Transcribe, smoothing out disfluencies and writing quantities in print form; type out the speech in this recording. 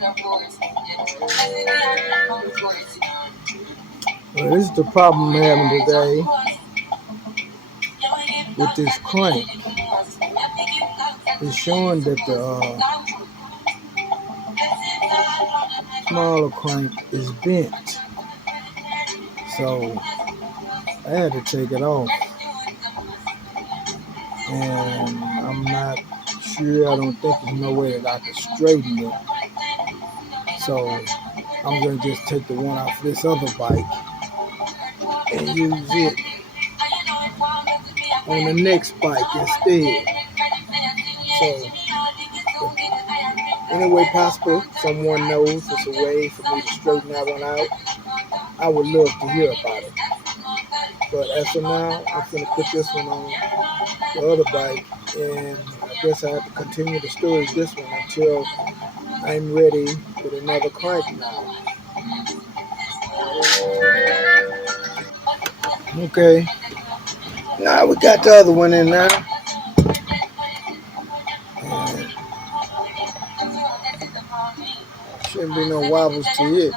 Well, this is the problem I'm having today with this crank. It's showing that the smaller crank is bent. So I had to take it off. And I'm not sure, I don't think there's no way that I can straighten it. So I'm going to just take the one off this other bike and use it on the next bike instead. So, if any way possible, someone knows it's a way for me to straighten that one out, I would love to hear about it. But as of now, I'm going to put this one on the other bike, and I guess I have to continue to storage this one until I'm ready with another crank now. Okay, now we got the other one in now. And shouldn't be no wobbles to it.